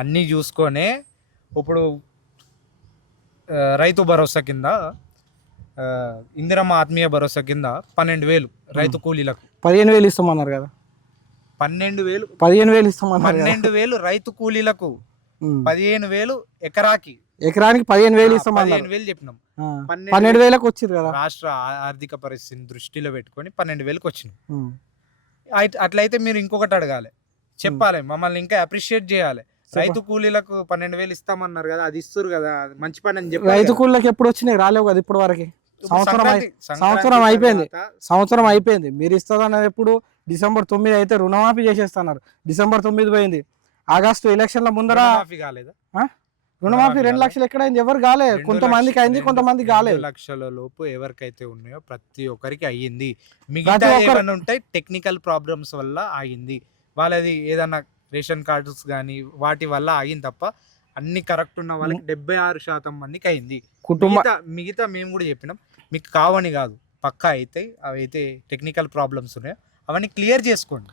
అన్నీ చూసుకొనే ఇప్పుడు రైతు భరోసా కింద ఇందిరమ్మ ఆత్మీయ భరోసా కింద 12,000 రైతు కూలీలకు 15,000 ఇస్తామన్నారు కదా. 12,000 ఇస్తామన్నారు. 12,000 రైతు కూలీలకు, 15,000 ఎకరానికి 15,000 ఇస్తామన్నారు. 15,000 చెప్పినాం. 12,000కి వచ్చింది కదా. రాష్ట్ర ఆర్థిక పరిస్థితిని దృష్టిలో పెట్టుకొని 12,000కి వచ్చినాం. అట్లయితే మీరు ఇంకొకటి అడగాలి, చెప్పాలి, మమ్మల్ని ఇంకా అప్రిషియేట్ చేయాలి. రైతు కూలీలకు 12,000 ఇస్తామన్నారు కదా, అది ఇస్తారు కదా, మంచి పని అని చెప్పి. రైతు కూలీలకు ఎప్పుడు వచ్చినాయి? రాలేవు కదా ఇప్పటి వరకు. సంవత్సరం అయిపోయింది. మీరు ఇస్తుందన్నది ఎప్పుడు? December 9 అయితే రుణమాఫీ చేసేస్తున్నారు. December 9 పోయింది. ఆగస్టు ఎలక్షన్ల ముందర రుణమాఫీ 2 లక్షలు ఎక్కడైంది? ఎవరు కాలేదు. కొంతమందికి అయింది, కొంతమంది కాలేదు. 2 లక్షల లోపు ఎవరికైతే ఉన్నాయో ప్రతి ఒక్కరికి అయ్యింది. మిగతా ఏమైనా ఉంటాయి టెక్నికల్ ప్రాబ్లమ్స్ వల్ల ఆగింది. వాళ్ళది ఏదన్నా రేషన్ కార్డ్స్ కానీ వాటి వల్ల ఆగింది తప్ప అన్ని కరెక్ట్ ఉన్న వాళ్ళకి 76% మందికి అయింది. మిగతా మేము కూడా చెప్పినాం, మీకు కావని కాదు, పక్కా అయితే అవైతే టెక్నికల్ ప్రాబ్లమ్స్ ఉన్నాయో అవన్నీ క్లియర్ చేసుకోండి.